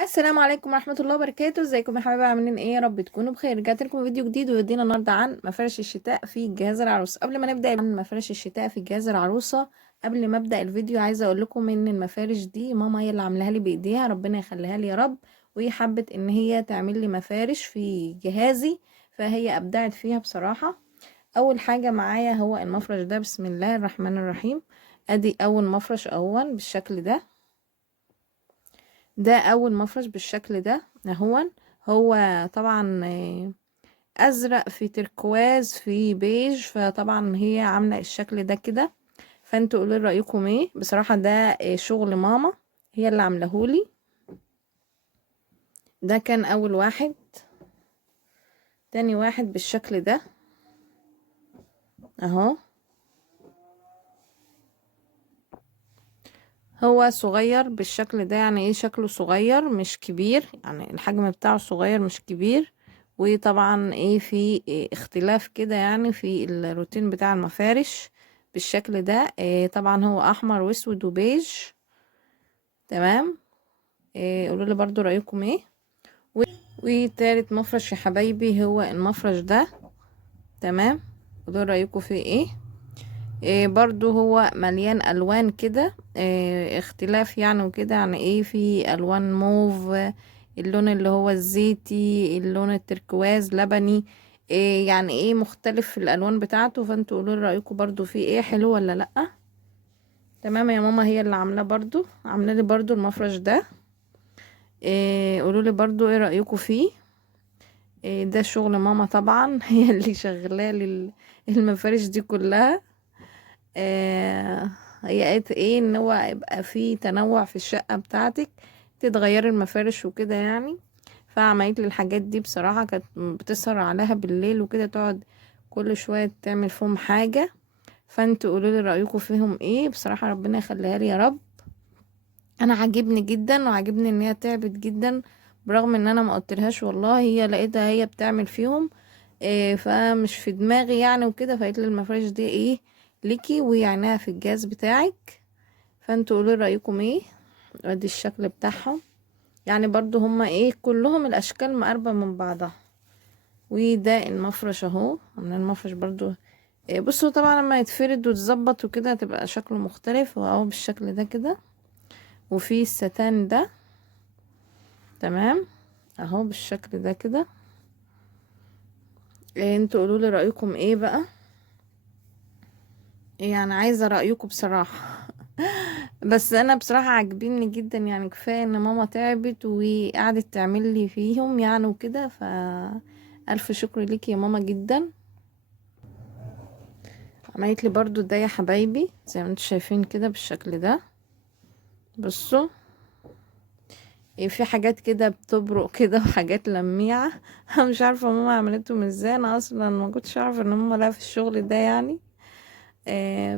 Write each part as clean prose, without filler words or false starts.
السلام عليكم ورحمة الله وبركاته. ازيكم يا حبايبي؟ عاملين ايه؟ يا رب تكونوا بخير. رجعت لكم فيديو جديد ويدينا النهارده عن مفارش الشتاء في جهاز العروسة. قبل ما نبدأ عن مفارش الشتاء في جهاز العروسة، قبل ما ابدأ الفيديو عايزة اقول لكم ان المفارش دي ماما هي اللي عاملاها لي بايديها، ربنا يخليها لي يا رب. وهي حبت ان هي تعمل لي مفارش في جهازي، فهي ابدعت فيها بصراحة. اول حاجة معايا هو المفرش ده، بسم الله الرحمن الرحيم. ادي اول مفرش اهون بالشكل ده. ده اول مفرش بالشكل ده اهون. هو طبعا ازرق في تركواز في بيج، فطبعا هي عامله الشكل ده كده. فانتوا قولوا لي رايكم ايه. بصراحه ده شغل ماما، هي اللي عاملهولي. ده كان اول واحد. تاني واحد بالشكل ده اهو. هو صغير بالشكل ده، يعني ايه شكله صغير مش كبير، يعني الحجم بتاعه صغير مش كبير. وطبعا ايه في إيه اختلاف كده يعني في الروتين بتاع المفارش بالشكل ده. إيه طبعا هو احمر واسود وبيج. تمام. إيه قولوا لي برضو رايكم ايه. وتالت مفرش يا حبايبي هو المفرش ده. تمام. قولوا لي رايكم فيه ايه. إيه برضو هو مليان الوان كده، إيه اختلاف يعني وكده، يعني ايه في الوان موف، اللون اللي هو الزيتي، اللون التركواز لبني. إيه يعني ايه مختلف في الالوان بتاعته. فانتوا قولوا لي رايكم برضو فيه ايه، حلو ولا لا. تمام يا ماما هي اللي عاملاه، برضو عامله لي برضو المفرش ده. إيه قولوا لي برضو ايه رايكم فيه. إيه ده شغل ماما طبعا هي اللي شغاله لي المفارش دي كلها. آه، هي قالت ايه ان هو يبقى فيه تنوع في الشقة بتاعتك، تتغير المفارش وكده يعني. فعملت لي الحاجات دي بصراحة، كانت بتسهر عليها بالليل وكده، تقعد كل شوية تعمل فيهم حاجة. فانتوا قولوا لي رأيكم فيهم ايه. بصراحة ربنا يخليها لي يا رب. انا عاجبني جدا وعاجبني ان هي تعبت جدا، برغم ان انا ما قلتلهاش والله، هي لقيتها هي بتعمل فيهم. إيه فمش في دماغي يعني وكده، فقالت لي المفرش دي ايه ليكي ويعنيها في الجهاز بتاعك. فانتوا قولوا رايكم ايه. ادي الشكل بتاعهم، يعني برضو هما ايه كلهم الاشكال مقربة من بعضها. وده المفرش اهو، عاملين المفرش برضو. إيه بصوا طبعا لما يتفرد ويتظبط وكده هتبقى شكله مختلف، اهو بالشكل ده كده. وفي الستان ده. تمام. اهو بالشكل ده كده. إيه انتوا قولوا لي رايكم ايه بقى. يعني عايزه رايكم بصراحه بس انا بصراحه عاجبيني جدا، يعني كفايه ان ماما تعبت وقعدت تعمل لي فيهم يعني وكده. الف شكر ليكي يا ماما جدا. عملت لي برضو ده يا حبايبي زي ما انتم شايفين كده بالشكل ده. بصوا إيه في حاجات كده بتبرق كده وحاجات لميعه انا مش عارفه ماما عملتهم ازاي، انا اصلا ما كنتش اعرف ان ماما لها في الشغل ده يعني.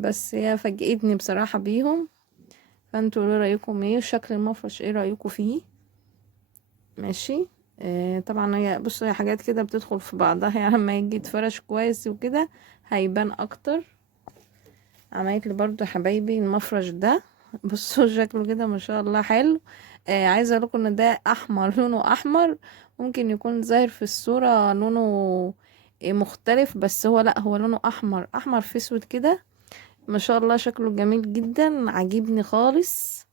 بس هي فاجئتني بصراحه بيهم. فانتوا قولوا رايكم ايه، وشكل المفرش ايه رايكم فيه. ماشي. طبعا هي بصوا هي حاجات كده بتدخل في بعضها يعني لما يجي يتفرش كويس وكده هيبان اكتر. عملت لي برضو يا حبايبي المفرش ده. بصوا شكله كده ما شاء الله حلو. عايزه اقول لكم ان ده احمر لونه احمر. ممكن يكون ظاهر في الصوره لونه مختلف، بس هو لا هو لونه احمر احمر في اسود كده. ما شاء الله شكله جميل جدا عجيبني خالص.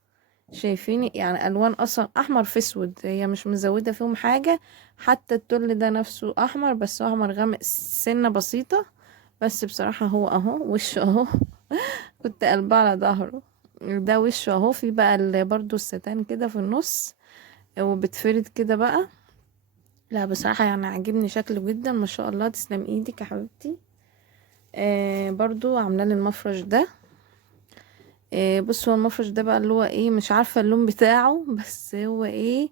شايفين يعني الوان اصلا احمر في اسود، هي مش مزوده فيهم حاجه. حتى التل ده نفسه احمر، بس هو احمر غامق سنه بسيطه. بس بصراحه هو اهو وشه اهو كنت قلبه على ظهره. ده وشه اهو، في بقى برضو الستان كده في النص وبتفرد كده بقى. لا بصراحه يعني عاجبني شكله جدا، ما شاء الله تسلم ايدك يا حبيبتي. برضو عامله لي المفرش ده. بصوا المفرش ده بقى اللي هو ايه مش عارفه اللون بتاعه بس هو ايه.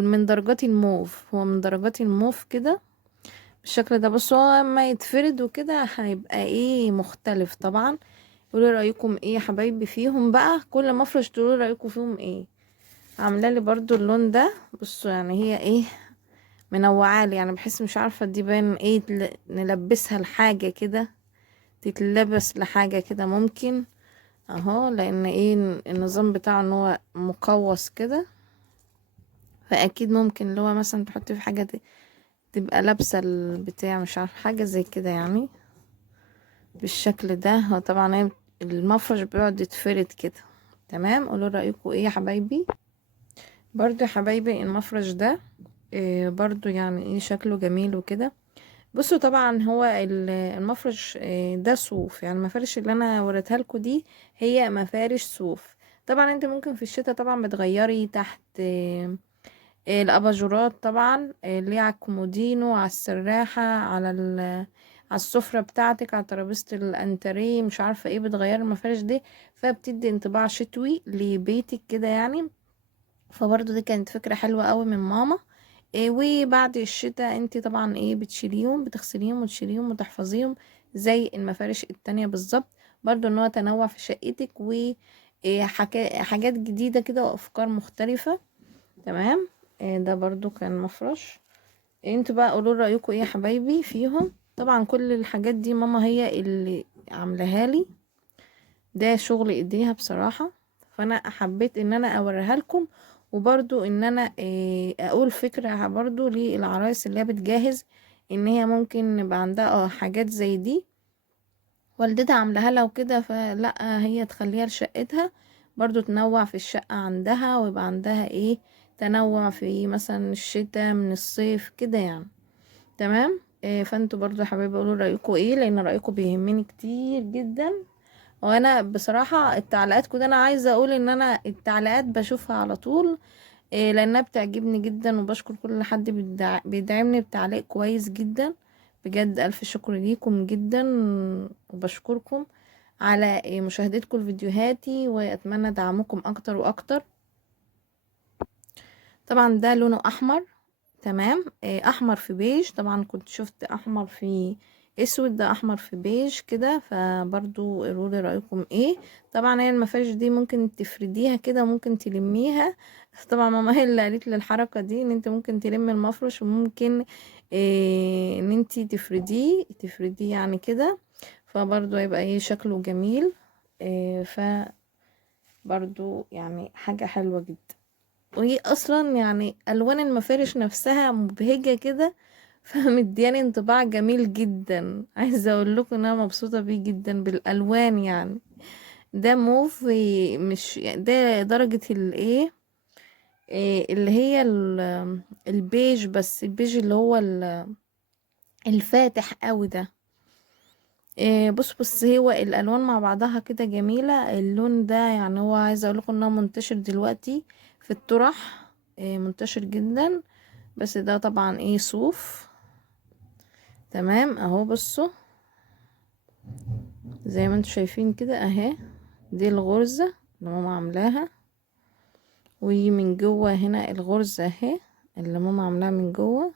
من درجات الموف، هو من درجات الموف كده بالشكل ده. بس هو لما يتفرد وكده هيبقى ايه مختلف طبعا. قولوا رايكم ايه يا حبايبي فيهم بقى، كل مفرش تقولوا رايكم فيهم ايه. عامله لي برضو اللون ده. بصوا يعني هي ايه منوعالي، يعني بحس مش عارفه دي باين ايه نلبسها لحاجه كده، تتلبس لحاجه كده ممكن. اهو لان ايه النظام بتاعه ان هو مقوس كده. فاكيد ممكن اللي هو مثلا تحطي في حاجة تبقى لابسة البتاع، مش عارفة حاجة زي كده يعني بالشكل ده. هو طبعا المفرش بيقعد يتفرد كده. تمام، قولوا رأيكم ايه يا حبايبي. برضو يا حبايبي المفرش ده برضو يعني ايه شكله جميل وكده. بصوا طبعا هو المفرش ده صوف، يعني المفارش اللي انا وريتها لكم دي هي مفارش صوف. طبعا انت ممكن في الشتاء طبعا بتغيري تحت الاباجورات طبعا اللي هي على الكومودينو، على السراحة، على السفرة بتاعتك، على ترابيزة الانتريه، مش عارفة ايه، بتغيري المفارش دي فبتدي انطباع شتوي لبيتك كده يعني. فبرضه دي كانت فكرة حلوة قوي من ماما. وبعد الشتاء انت طبعا ايه بتشيليهم، بتغسليهم وتشيليهم وتحفظيهم زي المفارش التانية بالظبط. برضو ان هو تنوع في شقتك وحاجات جديدة كده وافكار مختلفة. تمام. ده برضو كان مفرش. انتوا بقى قولوا رأيكم ايه يا حبايبي فيهم. طبعا كل الحاجات دي ماما هي اللي عاملاها لي، ده شغل ايديها بصراحة. فانا حبيت ان انا اوريها لكم، وبرضو ان انا اقول فكرة برضو للعرايس اللي هي بتجهز ان هي ممكن يبقى عندها حاجات زي دي والدتها عاملاها لها وكده، فلا هي تخليها لشقتها برضو تنوع في الشقة عندها، ويبقى عندها ايه تنوع في مثلا الشتاء من الصيف كده يعني. تمام. فانتوا برضو يا حبايبي قولوا رأيكم ايه، لان رأيكم بيهمني كتير جدا. وانا بصراحة التعليقات كده انا عايزة اقول ان انا التعليقات بشوفها على طول لانها بتعجبني جدا، وبشكر كل حد بيدعمني بتعليق كويس جدا. بجد الف شكر ليكم جدا، وبشكركم على مشاهدتكم لفيديوهاتي، واتمنى دعمكم اكتر واكتر. طبعا ده لونه احمر. تمام. احمر في بيج، طبعا كنت شفت احمر في اسود، ده احمر في بيج كده، فبرضو قولوا لي رايكم ايه. طبعا هي المفارش دي ممكن تفرديها كده، ممكن تلميها. طبعا ماما هي اللي قالت لي الحركه دي، ان انت ممكن تلمي المفرش، وممكن ان انت تفرديه يعني كده، فبرضو هيبقى ايه شكله جميل. فبرضو يعني حاجه حلوه جدا. وهي اصلا يعني الوان المفارش نفسها مبهجة كده فمدياني انطباع جميل جدا. عايزة اقول لكم ان انا مبسوطة بيه جدا بالالوان يعني. ده موف مش ده درجة الايه اللي هي البيج، بس البيج اللي هو الفاتح قوي ده. بص هو الالوان مع بعضها كده جميلة. اللون ده يعني هو عايزة اقول لكم انه منتشر دلوقتي في الطرح، منتشر جدا. بس ده طبعا ايه صوف. تمام اهو بصوا زي ما انتوا شايفين كده اهي، دي الغرزة اللي ماما عاملاها، ومن جوه هنا الغرزة اهي اللي ماما عاملاها من جوه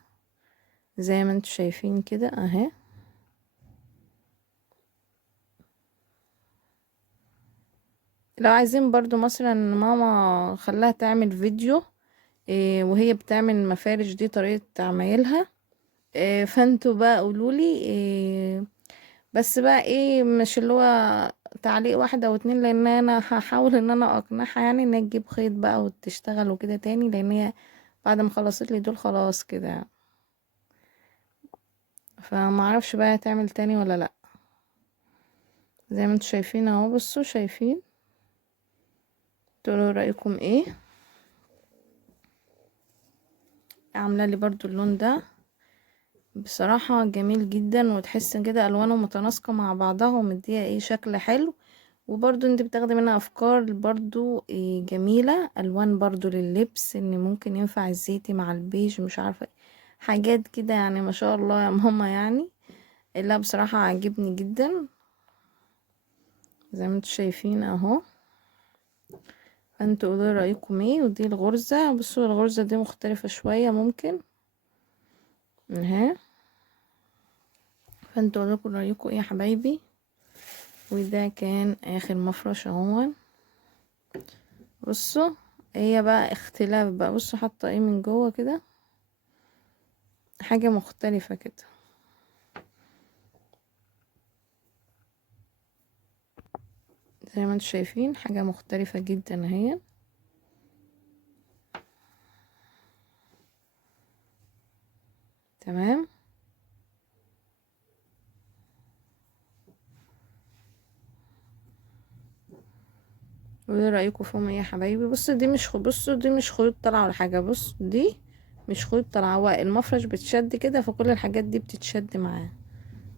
زي ما انتوا شايفين كده اهي. لو عايزين برضو مثلا ماما خلاها تعمل فيديو وهي بتعمل المفارش دي طريقة عمايلها، فانتوا بقى قولولي بس بقى ايه مش اللي هو تعليق واحد او اتنين، لان انا هحاول ان انا اقنعها يعني ان هي تجيب خيط بقى وتشتغل وكده تاني، لان هي بعد ما خلصت لي دول خلاص كده، فما اعرفش بقى تعمل تاني ولا لا. زي ما انتوا شايفين اهو بصوا شايفين. تقولوا رايكم ايه. عامله لي برضو اللون ده بصراحه جميل جدا، وتحس كده الوانه متناسقه مع بعضها ومديها ايه شكل حلو. وبرضو انت بتاخدي منها افكار برضو جميلة، الوان برضو لللبس ان ممكن ينفع الزيتي مع البيج مش عارفة حاجات كده يعني ما شاء الله يا ماما يعني. لا بصراحة عجبني جدا زي ما انتوا شايفين اهو. فانتوا قولوا رأيكم ايه. ودي الغرزة، بصوا الغرزة دي مختلفة شوية ممكن اهي. فانتوا قولوا رأيكم ايه يا حبايبي. وده كان اخر مفرش اهو. بصوا هي بقى اختلاف بقى، بصوا حاطة ايه من جوه كده حاجة مختلفة كده زي ما انتوا شايفين حاجة مختلفة جدا اهي. تمام. وايه رايكم فيهم ايه يا حبايبي؟ بصوا دي مش بصوا دي مش خيوط طالعه ولا حاجه، بص دي مش خيوط طالعه، هو المفرش بتشد كده، فكل الحاجات دي بتتشد معاه.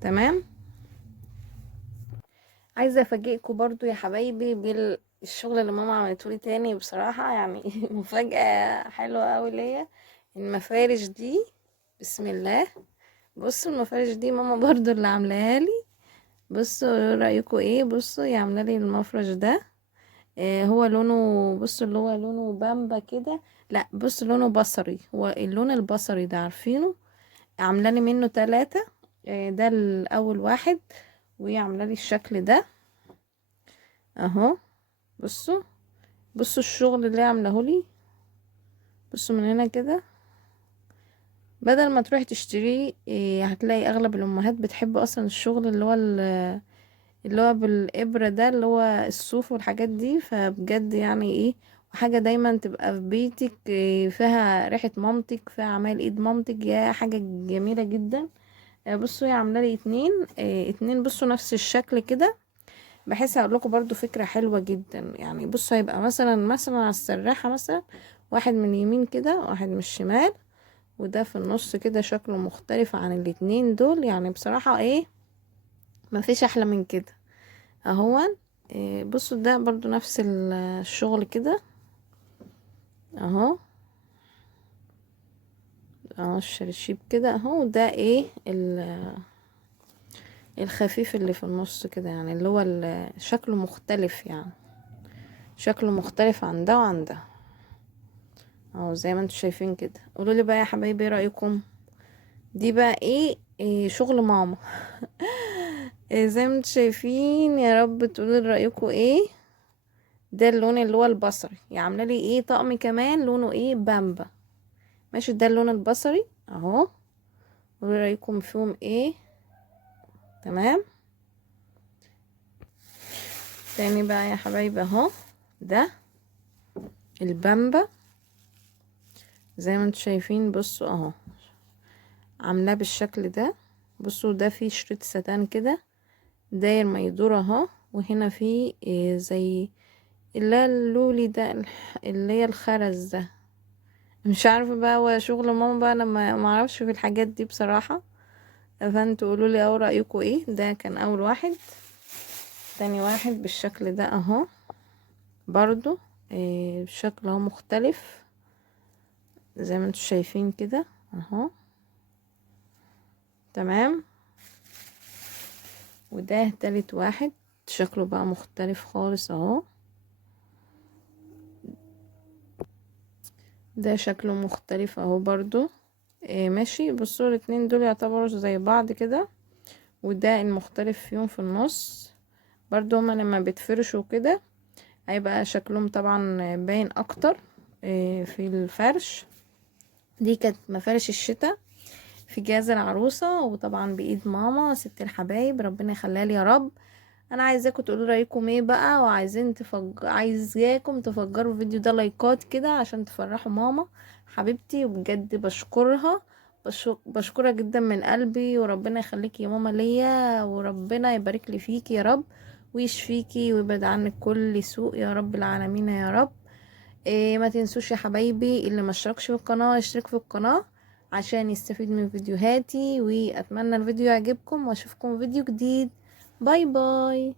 تمام. عايزه افاجئكم برضو يا حبايبي بالشغل اللي ماما عملته لي تاني بصراحه، يعني مفاجاه حلوه قوي ليا. المفارش دي بسم الله، بصوا المفارش دي ماما برضو اللي عاملاها لي. بصوا إيه رايكم ايه؟ بصوا هي عامله لي المفرش ده. هو لونه، بصوا اللي هو لونه بامبا كده، لا بص لونه بصري، هو اللون البصري ده عارفينه. عامله لي منه 3. ده الاول واحد، وهي عامله لي الشكل ده اهو. بصوا، بصوا الشغل اللي هي عاملاه لي. بصوا من هنا كده، بدل ما تروحي تشتريه هتلاقي اغلب الامهات بتحب اصلا الشغل اللي هو اللي هو بالإبرة ده، اللي هو الصوف والحاجات دي. فبجد يعني ايه، وحاجة دايما تبقى في بيتك فيها ريحة مامتك، فيها عمال ايد مامتك، يا حاجة جميلة جدا. بصوا هي عاملة لي 2. 2 بصوا نفس الشكل كده، بحيث اقول لكم برضو فكرة حلوة جدا. يعني بصوا هيبقى مثلا على السراحة مثلا واحد من اليمين كده، واحد من الشمال، وده في النص كده، شكله مختلف عن الاتنين دول. يعني بصراحة ايه، مفيش احلى من كده اهو. بصوا ده برضو نفس الشغل كده اهو. اهو الشرشيب كده اهو. ده ايه الخفيف اللي في النص كده، يعني اللي هو شكله مختلف، يعني شكله مختلف عن ده وعن ده اهو، زي ما انتوا شايفين كده. قولوا لي بقى يا حبايبي ايه رايكم؟ دي بقى إيه شغل ماما. زي ما انتوا شايفين، يا رب تقولوا لي رايكم ايه. ده اللون اللي هو البصري، يعني عامله لي ايه طقم كمان لونه ايه بامبا. ماشي، ده اللون البصري اهو. وايه رايكم فيهم ايه؟ تمام. تاني بقى يا حبايبي اهو، ده البامبا زي ما انتوا شايفين. بصوا اهو عاملاه بالشكل ده. بصوا ده فيه شريط ستان كده داير ما يدور اهو، وهنا فيه إيه زي اللي هي اللولي ده، اللي هي الخرز ده. مش عارفه بقى هو شغل ماما بقى، انا ما اعرفش في الحاجات دي بصراحه. فانتوا قولوا لي او رايكم ايه. ده كان اول واحد. تاني واحد بالشكل ده اهو، برضو بشكل اهو مختلف زي ما انتوا شايفين كده اهو. تمام. وده تالت واحد، شكله بقى مختلف خالص اهو. ده شكله مختلف اهو برضو. ماشي، بصوا الاتنين دول يعتبروا زي بعض كده، وده المختلف فيهم في النص. برضو هما لما بيتفرشوا كده هيبقى شكلهم طبعا باين اكتر في الفرش. دي كانت مفارش الشتاء في جهاز العروسة، وطبعا بإيد ماما ست الحبايب، ربنا يخليها لي يا رب. انا عايزاكم تقولوا رايكم ايه بقى، وعايزين عايزاكم تفجروا الفيديو ده لايكات كده عشان تفرحوا ماما حبيبتي. وبجد بشكرها، بشكرها جدا من قلبي، وربنا يخليكي يا ماما ليا، وربنا يبارك لي فيكي يا رب، ويشفيكي ويبعد عنك كل سوء يا رب العالمين يا رب. ما تنسوش يا حبايبي اللي ما اشتركش في القناة يشترك في القناة عشان يستفيد من فيديوهاتي. واتمنى الفيديو يعجبكم، واشوفكم فيديو جديد. باي باي.